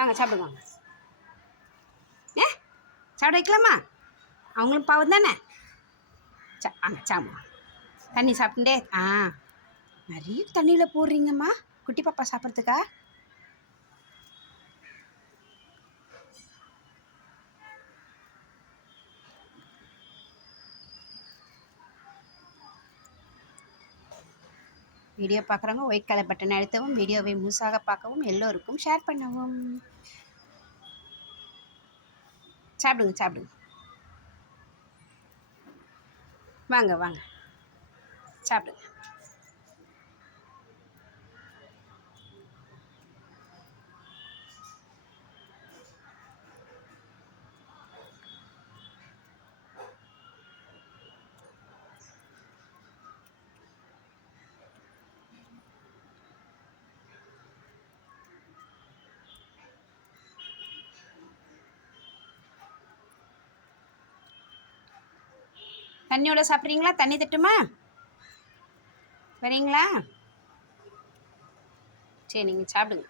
வாங்க சாப்பிடுங்க வாங்க. ஏ சாப்பிட வைக்கலாமா? அவங்களும் பாவம் தானே? சா வாங்க சாப்பிடுங்க தண்ணி சாப்பிட்டுட்டே ஆ. நிறைய தண்ணியில் போடுறீங்கம்மா. குட்டி பாப்பா சாப்பிட்றதுக்கா? வீடியோ பார்க்குறவங்க ஒயிட் கலர் பட்டன் அழுத்தவும் வீடியோவை முழுசாக பார்க்கவும் எல்லோருக்கும் ஷேர் பண்ணவும். சாப்பிடுங்க சாப்பிடுங்க. வாங்க வாங்க. சாப்பிடுங்க. தண்ணியோட சாப்பிட்றீங்களா? தண்ணி தட்டுமா? வரீங்களா? சரி நீங்கள் சாப்பிடுங்க.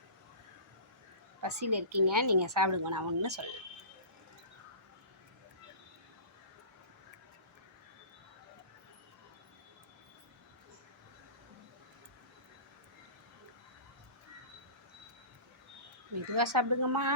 பசியில் இருக்கீங்க நீங்கள் சாப்பிடுங்க நான் ஒன்று சொல்லுங்கள் மெதுவாக சாப்பிடுங்கம்மா.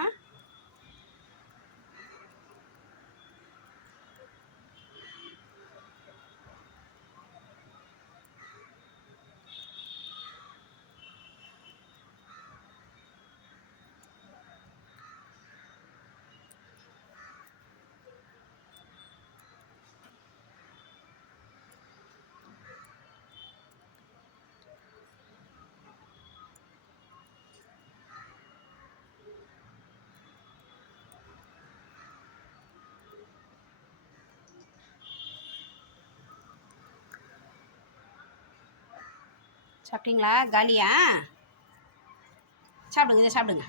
சாப்பிட்டீங்களா? காலியா? சாப்பிடுங்க இதை சாப்பிடுங்க.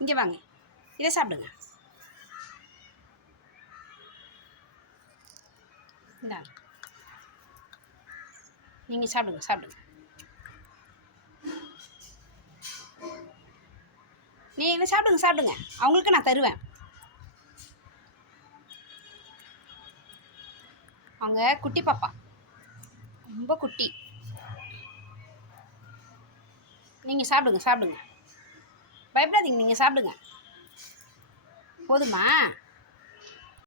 இங்கே வாங்க. இதை சாப்பிடுங்க. இந்தாங்க நீங்கள் சாப்பிடுங்க சாப்பிடுங்க. நீங்கள் சாப்பிடுங்க சாப்பிடுங்க. அவங்களுக்கு நான் தருவேன். அவங்க குட்டி பாப்பா. ரொம்ப குட்டி. நீங்கள் சாப்பிடுங்க சாப்பிடுங்க. பயப்படாதீங்க நீங்கள் சாப்பிடுங்க. போதுமா?